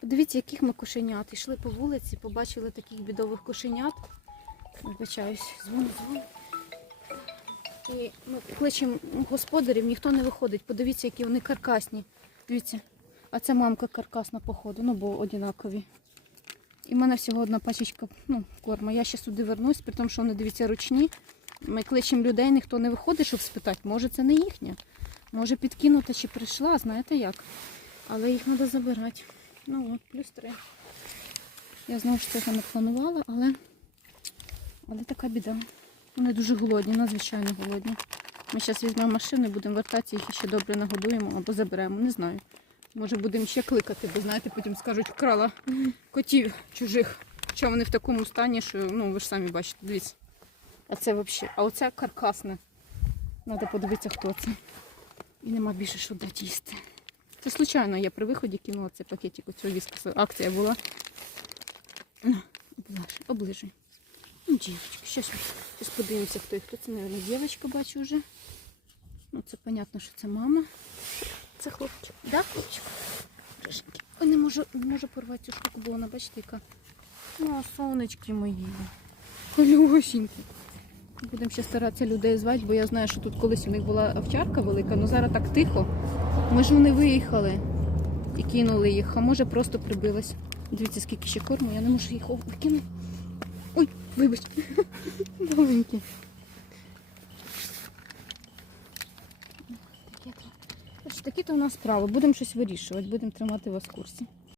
Подивіться, яких ми кошенят. Йшли по вулиці, побачили таких бідових кошенят. Вибачаюсь, дзвону, дзвону. І ми кличемо господарів, ніхто не виходить. Подивіться, які вони каркасні. Дивіться. А це мамка каркасна, походу, ну бо одинакові. І в мене всього одна пачечка ну, корма. Я ще сюди вернусь, при тому, що вони дивіться ручні. Ми кличемо людей, ніхто не виходить, щоб спитати. Може, це не їхня. Може підкинута чи прийшла, знаєте як. Але їх треба забирати. Ну от, плюс три. Я знову ж цього не планувала, але, але така біда. Вони дуже голодні, надзвичайно голодні. Ми зараз візьмемо машину і будемо вертатися, їх ще добре нагодуємо або заберемо, не знаю. Може будемо ще кликати, бо знаєте, потім скажуть, вкрала котів чужих. Хоча вони в такому стані, що ну ви ж самі бачите, дивіться. А це взагалі. А оце каркасне. Треба подивитися, хто це. І нема більше що дати їсти. Це случайно, я при виході кинула цей пакетик у цього віскаса. Акція була. На, оближуй, оближуй. Ну, дівчинка, щас, щас подивимося, хто і хто. Це, мабуть, дівчинка бачу вже. Ну, це понятно, що це мама. Це хлопчик. Да, хлопчик? Ой, не можу, не можу порвати цю штуку, бо вона, бачите, яка. Ну, сонечки мої. Люсінькі. Будемо ще старатися людей звати, бо я знаю, що тут колись у них була овчарка велика, але зараз так тихо. Може вони виїхали і кинули їх, а може просто прибилась. Дивіться, скільки ще корму, я не можу їх викинути. Ой, вибач. Маленькі. Такі то у нас справи. Будемо щось вирішувати, будемо тримати вас в курсі.